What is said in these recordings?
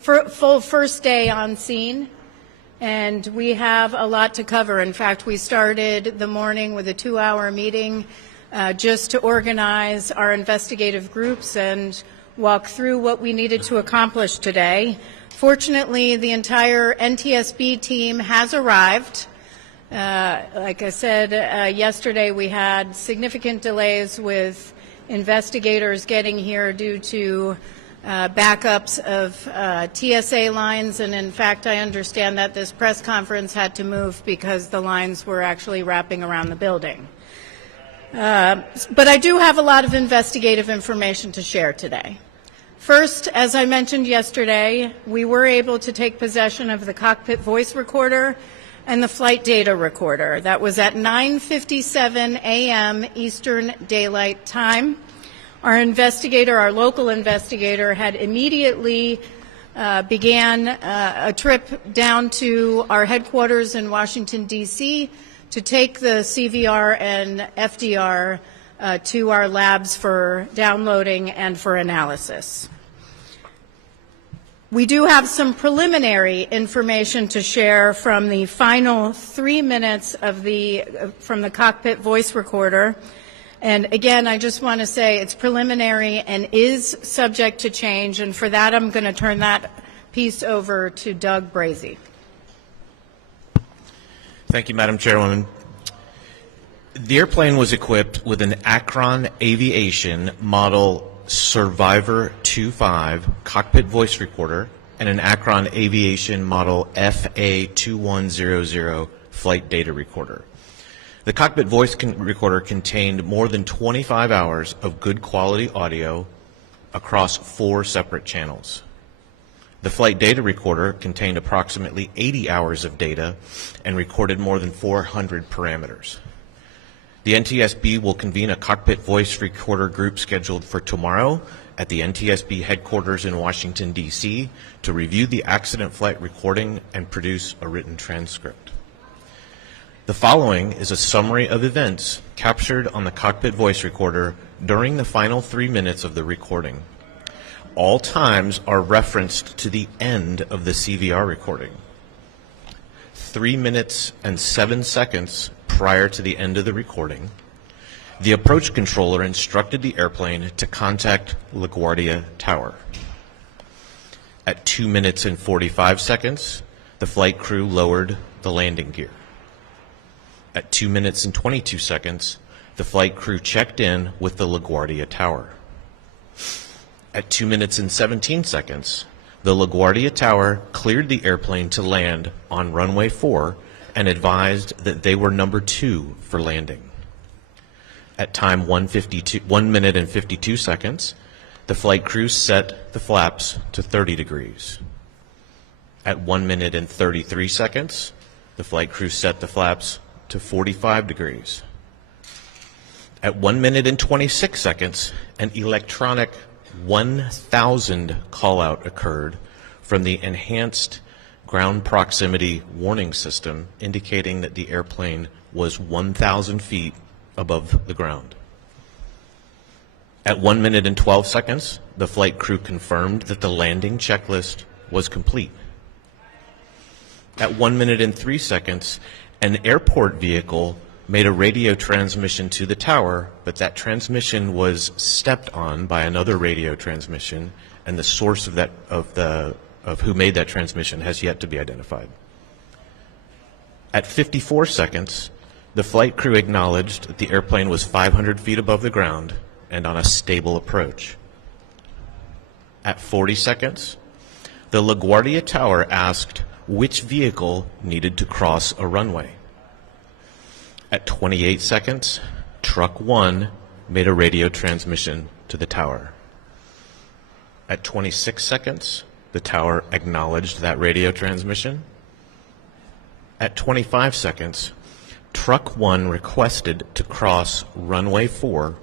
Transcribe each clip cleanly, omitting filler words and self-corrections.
Full first day on scene, and we have a lot to cover. In fact, we started the morning with a 2-hour meeting just to organize our investigative groups and walk through what we needed to accomplish today. Fortunately, the entire NTSB team has arrived. Like I said, yesterday we had significant delays with investigators getting here due to backups of TSA lines, and in fact I understand that this press conference had to move because the lines were actually wrapping around the building. But I do have a lot of investigative information to share today. First, as I mentioned yesterday, we were able to take possession of the cockpit voice recorder and the flight data recorder. That was at 9:57 a.m. Eastern Daylight Time. Our local investigator, had immediately began a trip down to our headquarters in Washington, D.C. to take the CVR and FDR to our labs for downloading and for analysis. We do have some preliminary information to share from the final 3 minutes from the cockpit voice recorder. And again, I just want to say it's preliminary and is subject to change, and for that I'm going to turn that piece over to Doug Brazee. Thank you, Madam Chairwoman. The airplane was equipped with an Akron Aviation Model Survivor 2.5 cockpit voice recorder and an Akron Aviation Model FA2100 flight data recorder. The cockpit voice recorder contained more than 25 hours of good quality audio across 4 separate channels. The flight data recorder contained approximately 80 hours of data and recorded more than 400 parameters. The NTSB will convene a cockpit voice recorder group scheduled for tomorrow at the NTSB headquarters in Washington, D.C. to review the accident flight recording and produce a written transcript. The following is a summary of events captured on the cockpit voice recorder during the final 3 minutes of the recording. All times are referenced to the end of the CVR recording. 3 minutes and 7 seconds prior to the end of the recording, the approach controller instructed the airplane to contact LaGuardia Tower. At 2 minutes and 45 seconds, the flight crew lowered the landing gear. At 2 minutes and 22 seconds, the flight crew checked in with the LaGuardia Tower. At 2 minutes and 17 seconds, the LaGuardia Tower cleared the airplane to land on runway 4 and advised that they were number 2 for landing. At time 1 minute and 52 seconds, the flight crew set the flaps to 30 degrees. At 1 minute and 33 seconds, the flight crew set the flaps to 45 degrees. At 1 minute and 26 seconds, an electronic 1,000 call-out occurred from the enhanced ground proximity warning system, indicating that the airplane was 1,000 feet above the ground. At 1 minute and 12 seconds, the flight crew confirmed that the landing checklist was complete. At 1 minute and 3 seconds, an airport vehicle made a radio transmission to the tower, but that transmission was stepped on by another radio transmission, and the source of who made that transmission has yet to be identified. At 54 seconds, the flight crew acknowledged that the airplane was 500 feet above the ground and on a stable approach. At 40 seconds, the LaGuardia Tower asked which vehicle needed to cross a runway. At 28 seconds, Truck 1 made a radio transmission to the tower. At 26 seconds, the tower acknowledged that radio transmission. At 25 seconds, Truck 1 requested to cross runway 4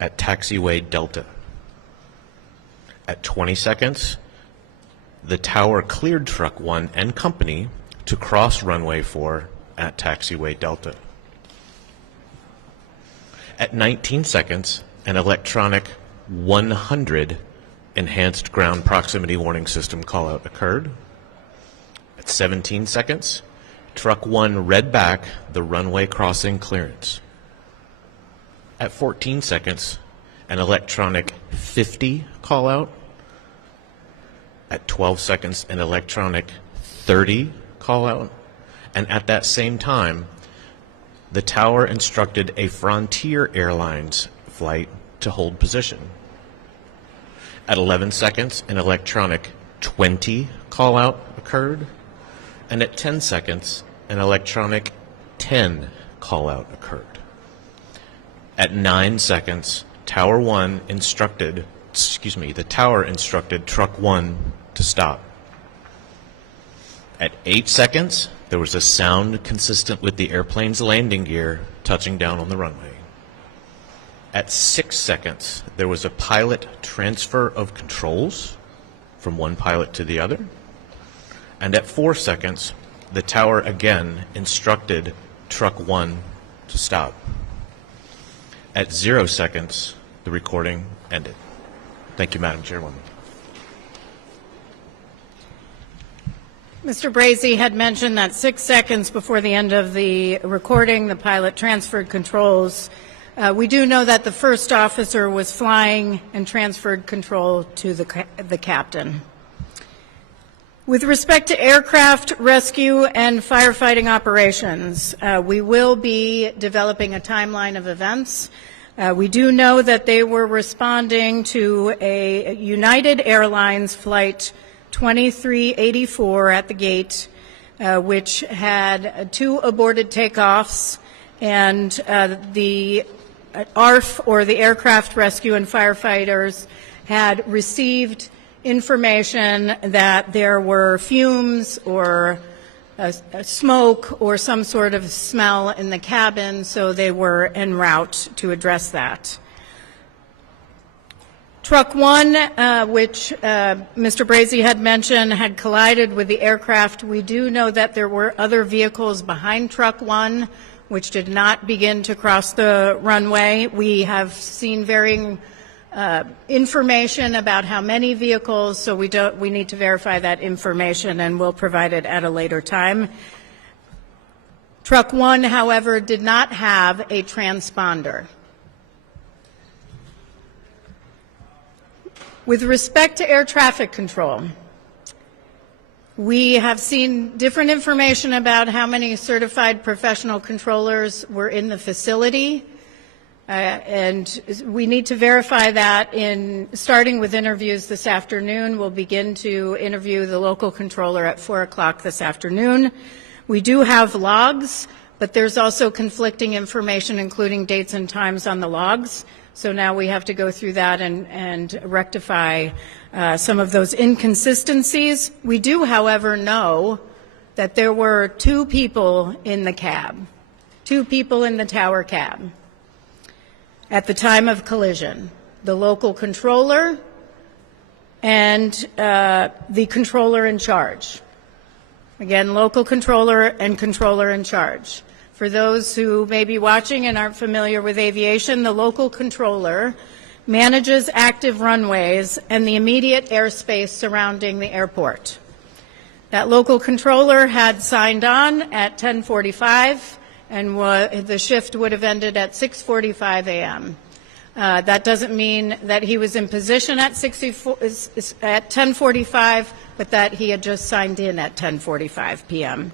at taxiway Delta. At 20 seconds, the tower cleared Truck 1 and company to cross runway 4 at taxiway Delta. At 19 seconds, an electronic 100 enhanced ground proximity warning system callout occurred. At 17 seconds, Truck 1 read back the runway crossing clearance. At 14 seconds, an electronic 50 callout. At 12 seconds, an electronic 30 callout. And at that same time, the tower instructed a Frontier Airlines flight to hold position. At 11 seconds, an electronic 20 callout occurred. And at 10 seconds, an electronic 10 callout occurred. At 9 seconds, the tower instructed Truck 1 to stop. At 8 seconds, there was a sound consistent with the airplane's landing gear touching down on the runway. At 6 seconds, there was a pilot transfer of controls from one pilot to the other. And at 4 seconds, the tower again instructed Truck 1 to stop. At 0 seconds, the recording ended. Thank you, Madam Chairwoman. Mr. Brazy had mentioned that 6 seconds before the end of the recording, the pilot transferred controls. We do know that the first officer was flying and transferred control to the captain. With respect to aircraft rescue and firefighting operations, we will be developing a timeline of events. We do know that they were responding to a United Airlines flight 2384 at the gate, which had 2 aborted takeoffs, and the ARF, or the Aircraft Rescue and Firefighters, had received information that there were fumes or smoke or some sort of smell in the cabin, so they were en route to address that. Truck 1, which Mr. Brazy had mentioned, had collided with the aircraft. We do know that there were other vehicles behind Truck 1 which did not begin to cross the runway. We have seen varying information about how many vehicles, so we need to verify that information, and we'll provide it at a later time. Truck 1, however, did not have a transponder. With respect to air traffic control, we have seen different information about how many certified professional controllers were in the facility, and we need to verify that starting with interviews this afternoon. We'll begin to interview the local controller at 4 o'clock this afternoon. We do have logs, but there's also conflicting information, including dates and times on the logs. So now we have to go through that and rectify some of those inconsistencies. We do, however, know that there were 2 people in the cab, 2 people in the tower cab at the time of collision, the local controller and the controller in charge. Again, local controller and controller in charge. For those who may be watching and aren't familiar with aviation, the local controller manages active runways and the immediate airspace surrounding the airport. That local controller had signed on at 10:45, and the shift would have ended at 6:45 a.m. That doesn't mean that he was in position at 10:45, but that he had just signed in at 10:45 p.m.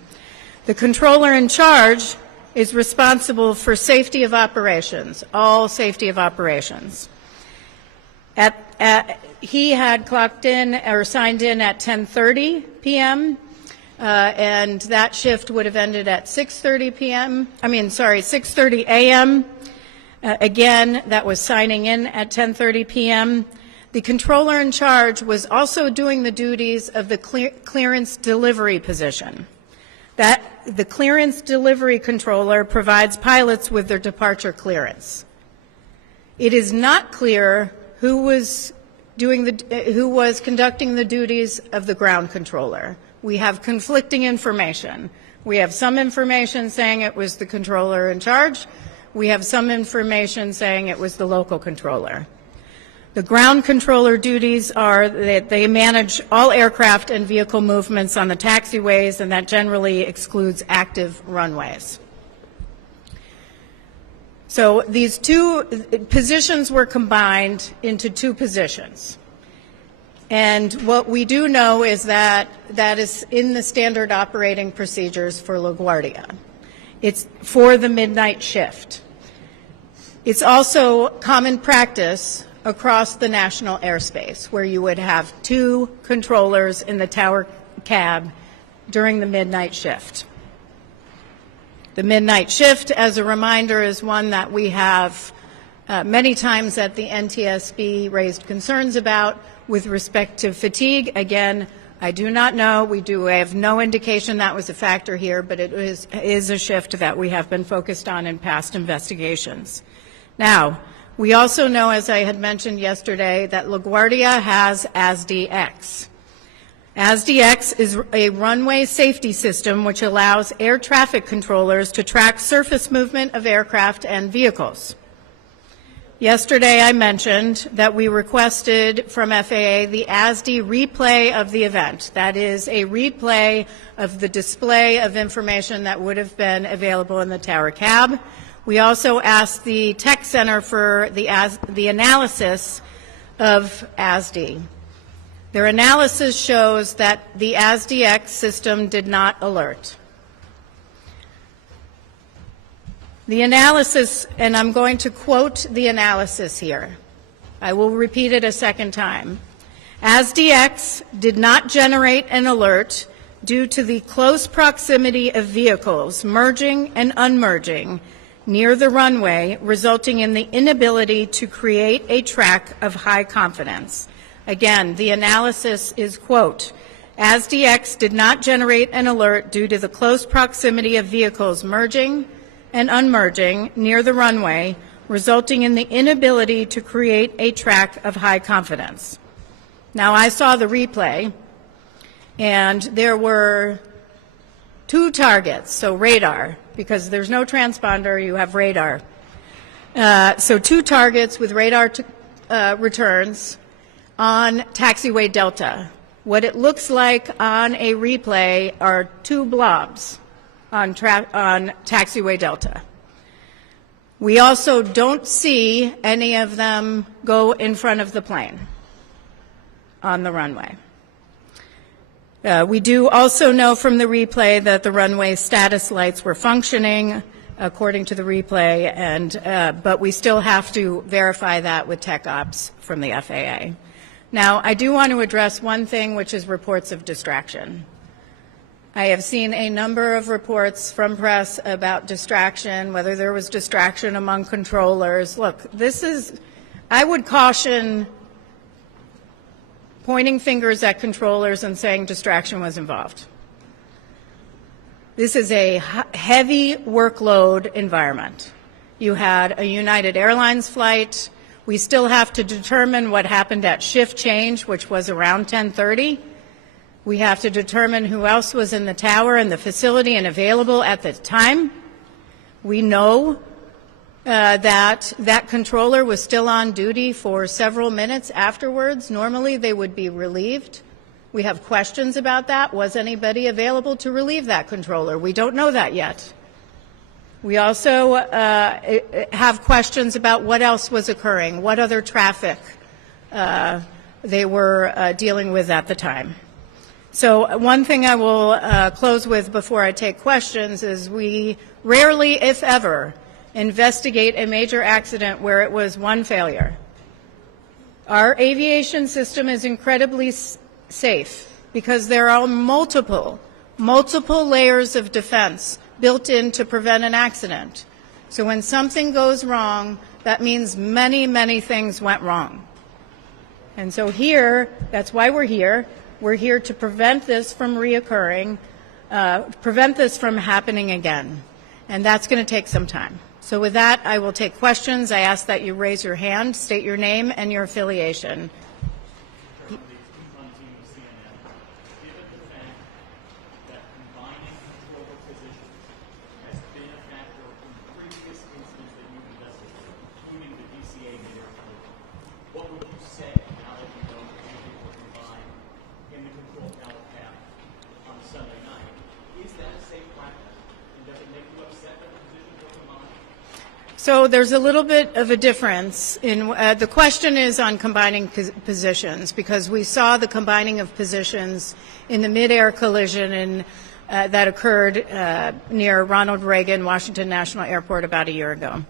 The controller in charge is responsible for safety of operations, all safety of operations. He had clocked in or signed in at 10:30 p.m., and that shift would have ended at 6:30 a.m. Again, that was signing in at 10:30 p.m. The controller in charge was also doing the duties of the clearance delivery position. The clearance delivery controller provides pilots with their departure clearance. It is not clear who was conducting the duties of the ground controller. We have conflicting information. We have some information saying it was the controller in charge. We have some information saying it was the local controller. The ground controller duties are that they manage all aircraft and vehicle movements on the taxiways, and that generally excludes active runways. So these two positions were combined into two positions. And what we do know is that that is in the standard operating procedures for LaGuardia. It's for the midnight shift. It's also common practice across the national airspace where you would have two controllers in the tower cab during the midnight shift. The midnight shift, as a reminder, is one that we have many times at the NTSB raised concerns about with respect to fatigue. Again, I do not know. I have no indication that was a factor here, but it is a shift that we have been focused on in past investigations. Now, we also know, as I had mentioned yesterday, that LaGuardia has ASDX. ASDX is a runway safety system which allows air traffic controllers to track surface movement of aircraft and vehicles. Yesterday I mentioned that we requested from FAA the ASD replay of the event. That is a replay of the display of information that would have been available in the tower cab. We also asked the Tech Center for the analysis of ASD. Their analysis shows that the ASDX system did not alert. The analysis, and I'm going to quote the analysis here. I will repeat it a second time. ASDX did not generate an alert due to the close proximity of vehicles merging and unmerging near the runway, resulting in the inability to create a track of high confidence. Again, the analysis is, quote, ASDX did not generate an alert due to the close proximity of vehicles merging and unmerging near the runway, resulting in the inability to create a track of high confidence. Now, I saw the replay, and there were two targets, so radar, because there's no transponder, you have radar. So two targets with radar returns on taxiway Delta. What it looks like on a replay are two blobs on taxiway Delta. We also don't see any of them go in front of the plane on the runway. We do also know from the replay that the runway status lights were functioning according to the replay, but we still have to verify that with tech ops from the FAA. Now, I do want to address one thing, which is reports of distraction. I have seen a number of reports from press about distraction, whether there was distraction among controllers. Look, I would caution pointing fingers at controllers and saying distraction was involved. This is a heavy workload environment. You had a United Airlines flight. We still have to determine what happened at shift change, which was around 10:30. We have to determine who else was in the tower and the facility and available at the time. We know that controller was still on duty for several minutes afterwards. Normally, they would be relieved. We have questions about that. Was anybody available to relieve that controller? We don't know that yet. We also have questions about what else was occurring, what other traffic they were dealing with at the time. So one thing I will close with before I take questions is we rarely, if ever, investigate a major accident where it was one failure. Our aviation system is incredibly safe because there are multiple layers of defense built in to prevent an accident. So when something goes wrong, that means many, many things went wrong. And so here, that's why we're here. We're here to prevent this from reoccurring, prevent this from happening again. And that's going to take some time. So with that, I will take questions. I ask that you raise your hand, state your name and your affiliation. What would you So there's a little bit of a difference in the question is on combining positions, because we saw the combining of positions in the mid-air collision that occurred near Ronald Reagan Washington National Airport about a year ago.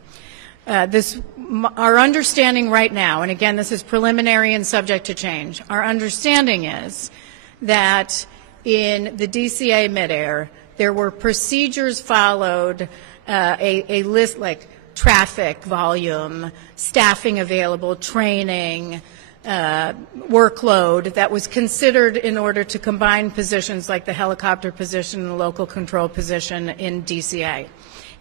Our understanding right now, and again this is preliminary and subject to change, our understanding is that in the DCA midair there were procedures followed, a list like traffic volume, staffing available, training, workload that was considered in order to combine positions like the helicopter position and the local control position in DCA.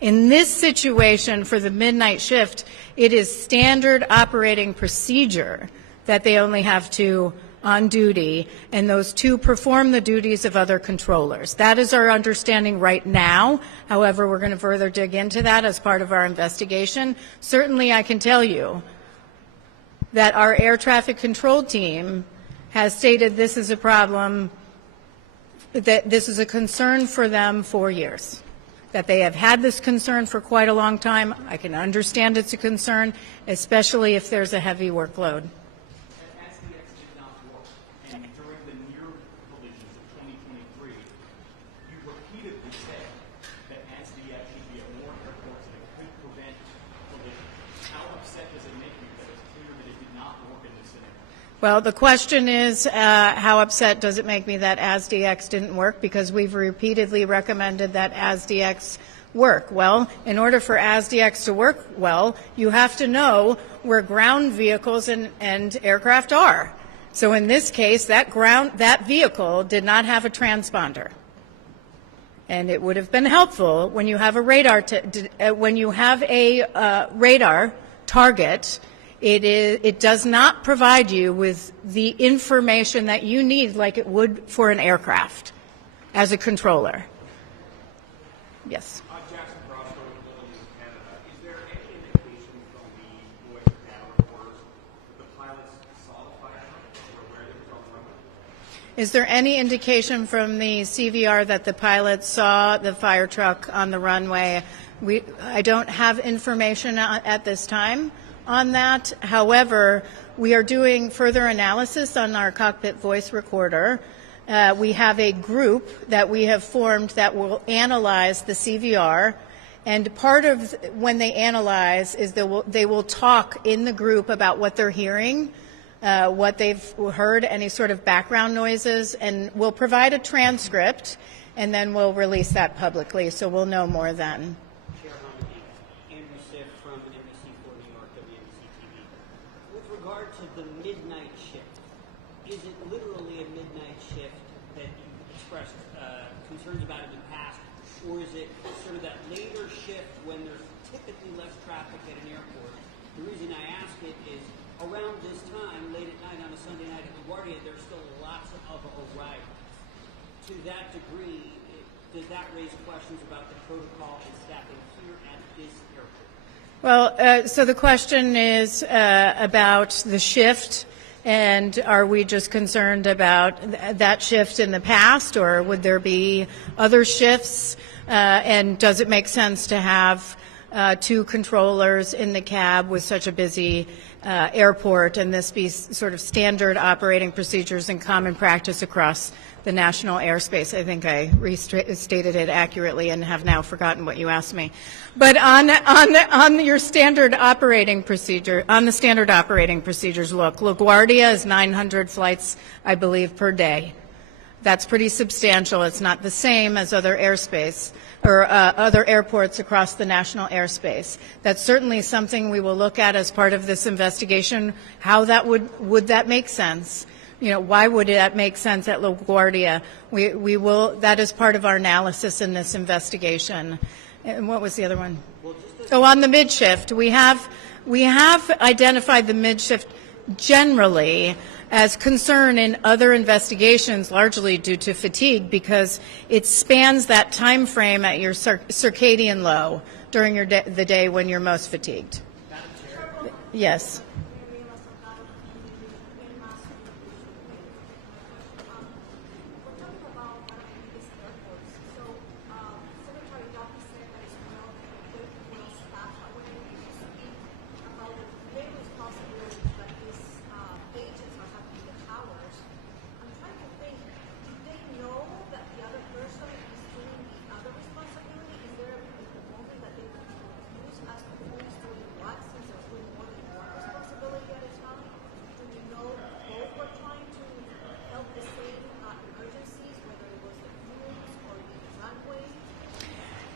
In this situation for the midnight shift, it is standard operating procedure that they only have two on duty, and those two perform the duties of other controllers. That is our understanding right now. However, we're going to further dig into that as part of our investigation. Certainly, I can tell you that our air traffic control team has stated this is a problem, that this is a concern for them for years, that they have had this concern for quite a long time. I can understand it's a concern, especially if there's a heavy workload. Well, the question is, how upset does it make me that ASDX didn't work? Because we've repeatedly recommended that ASDX work. Well, in order for ASDX to work well, you have to know where ground vehicles and aircraft are. So in this case, that vehicle did not have a transponder. And it would have been helpful when you have a radar, radar target. It does not provide you with the information that you need like it would for an aircraft as a controller. Yes. Jackson Brosco with Canada. Is there any indication from the voice panel reporters that the pilots saw the fire truck or where they were on the runway? Is there any indication from the CVR that the pilots saw the fire truck on the runway? I don't have information at this time on that. However, we are doing further analysis on our cockpit voice recorder. We have a group that we have formed that will analyze the CVR, and part of when they analyze is they will talk in the group about what they're hearing, what they've heard, any sort of background noises, and we'll provide a transcript, and then we'll release that publicly, so we'll know more then. The midnight shift. Is it literally a midnight shift that you expressed concerns about in the past, or is it sort of that later shift when there's typically less traffic at an airport? The reason I ask it is around this time, late at night on a Sunday night at LaGuardia, there's still lots of arrivals. To that degree, does that raise questions about the protocol and staffing here at this airport? Well, so the question is about the shift, and are we just concerned about that shift in the past, or would there be other shifts, and does it make sense to have two controllers in the cab with such a busy airport, and this be sort of standard operating procedures and common practice across the national airspace? I think I restated it accurately and have now forgotten what you asked me. But on your standard operating procedure, on the standard operating procedures, look, LaGuardia is 900 flights, I believe, per day. That's pretty substantial. It's not the same as other airspace or other airports across the national airspace. That's certainly something we will look at as part of this investigation. How that would that make sense? You know, why would that make sense at LaGuardia? We will. That is part of our analysis in this investigation. And what was the other one? Oh, on the mid shift, we have identified the mid shift generally as concern in other investigations, largely due to fatigue, because it spans that time frame at your circadian low during the day when you're most fatigued. Yes.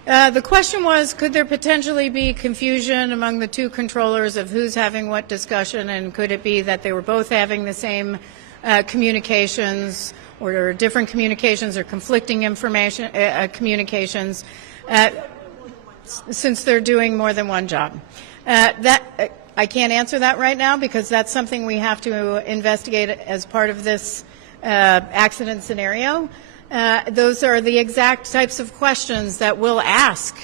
The question was, could there potentially be confusion among the two controllers of who's having what discussion, and could it be that they were both having the same communications, or different communications, or conflicting information communications, since they're doing more than one job? I can't answer that right now because that's something we have to investigate as part of this accident scenario. Those are the exact types of questions that we'll ask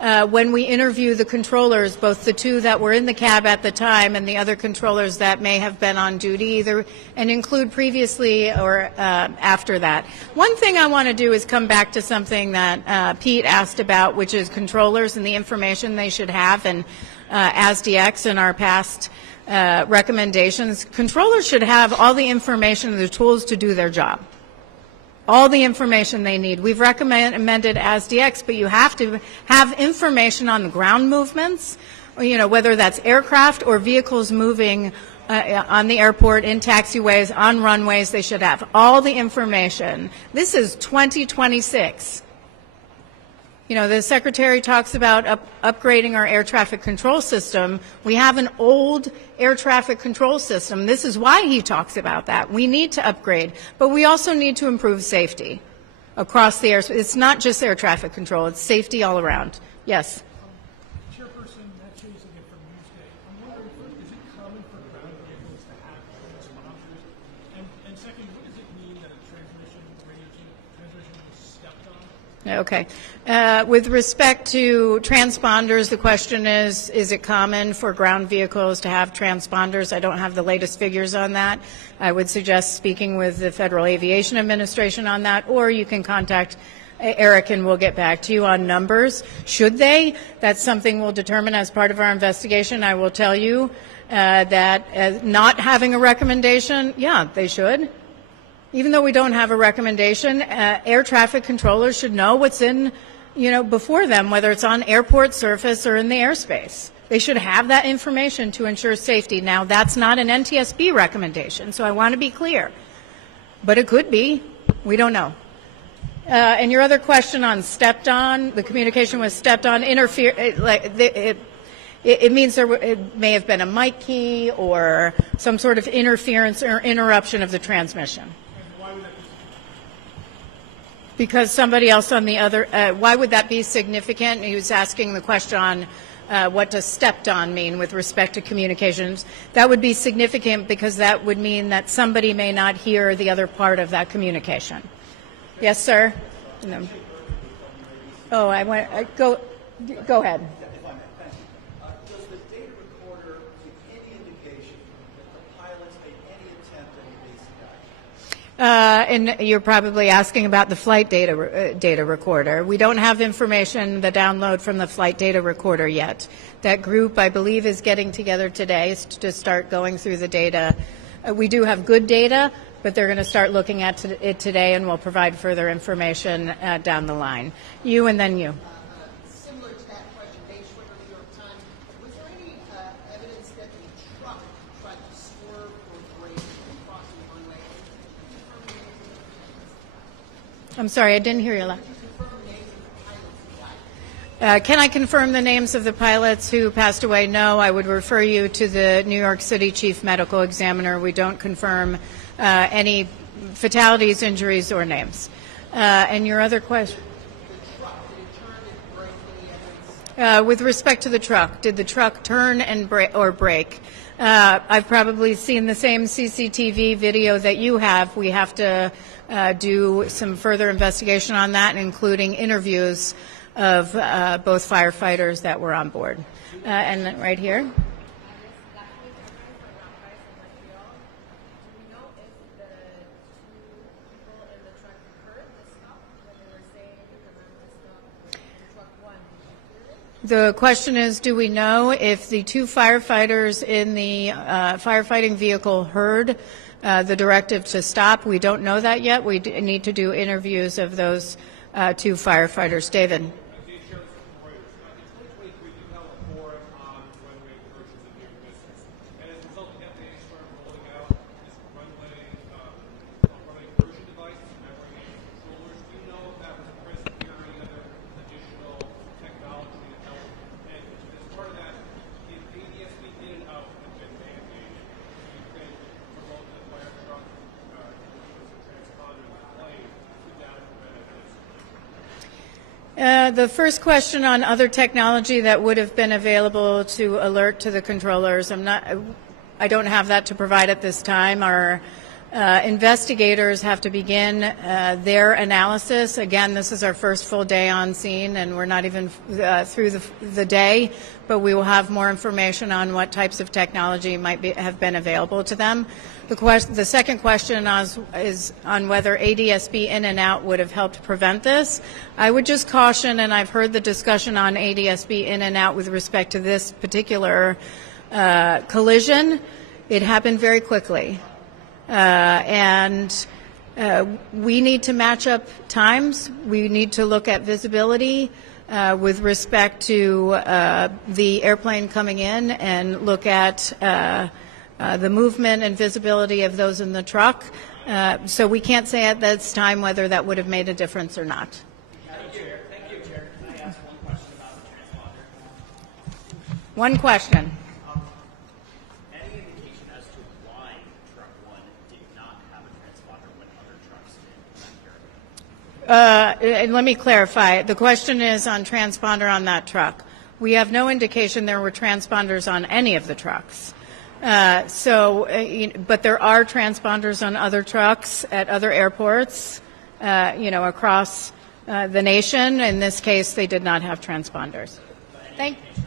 when we interview the controllers, both the two that were in the cab at the time and the other controllers that may have been on duty, either and include previously or after that. One thing I want to do is come back to something that Pete asked about, which is controllers and the information they should have, and ASDX and our past recommendations. Controllers should have all the information and the tools to do their job. All the information they need. We've recommended ASDX, but you have to have information on the ground movements, or, whether that's aircraft or vehicles moving on the airport, in taxiways, on runways. They should have all the information. This is 2026. The Secretary talks about upgrading our air traffic control system. We have an old air traffic control system. This is why he talks about that. We need to upgrade, but we also need to improve safety across the airspace. It's not just air traffic control, it's safety all around. Yes? Chairperson, Matt Chase again from Newsday. I'm wondering, first, is it common for ground vehicles to have transponders? And second, what does it mean that a radio transmission was stepped on? Okay. With respect to transponders, the question is it common for ground vehicles to have transponders? I don't have the latest figures on that. I would suggest speaking with the Federal Aviation Administration on that, or you can contact Eric and we'll get back to you on numbers. Should they? That's something we'll determine as part of our investigation. I will tell you that not having a recommendation, yeah, they should. Even though we don't have a recommendation, air traffic controllers should know what's in, before them, whether it's on airport surface or in the airspace. They should have that information to ensure safety. Now, that's not an NTSB recommendation, so I want to be clear. But it could be. We don't know. And your other question on stepped on, the communication was stepped on, it means it may have been a mic key or some sort of interference or interruption of the transmission. Because somebody else on the other, why would that be significant? He was asking the question on what does stepped on mean with respect to communications. That would be significant because that would mean that somebody may not hear the other part of that communication. Yes, sir? No. Oh, go ahead. If I may, thank you. Does the data recorder give any indication that the pilots made any attempt at evasive action? And you're probably asking about the flight data recorder. We don't have information, the download from the flight data recorder yet. That group, I believe, is getting together today to start going through the data. We do have good data, but they're going to start looking at it today, and we'll provide further information down the line. You and then you. Similar to that question, Dave Schwimmer, New York Times. Was there any evidence that the truck tried to swerve or brake crossing the runway? I'm sorry, I didn't hear you. Confirm the names of the pilots who died? Can I confirm the names of the pilots who passed away? No, I would refer you to the New York City Chief Medical Examiner. We don't confirm any fatalities, injuries, or names. And your other question? The truck, did it turn and brake? Any evidence? With respect to the truck, did the truck turn and brake? I've probably seen the same CCTV video that you have. We have to do some further investigation on that, including interviews of both firefighters that were on board. And right here. The question is, do we know if the two firefighters in the firefighting vehicle heard the directive to stop? We don't know that yet. We need to do interviews of those two firefighters. David. Dave Sherman from Reuters. In 2023, you held a forum on runway approaches and near misses. And as a result, the FAA started rolling out this runway approach device, memory controllers. Do you know if that was a risk or any other additional The first question on other technology that would have been available to alert to the controllers, I don't have that to provide at this time. Our investigators have to begin their analysis. Again, this is our first full day on scene, and we're not even through the day, but we will have more information on what types of technology might have been available to them. The second question is on whether ADSB in and out would have helped prevent this. I would just caution, and I've heard the discussion on ADSB in and out with respect to this particular collision. It happened very quickly. And we need to match up times. We need to look at visibility with respect to the airplane coming in and look at the movement and visibility of those in the truck. So we can't say at this time whether that would have made a difference or not. Thank you, Chair. Can I ask one question about the transponder? One question. Any indication as to why Truck 1 did not have a transponder when other trucks did? And let me clarify. The question is on transponder on that truck. We have no indication there were transponders on any of the trucks. But there are transponders on other trucks at other airports, across the nation. In this case, they did not have transponders. Thank you.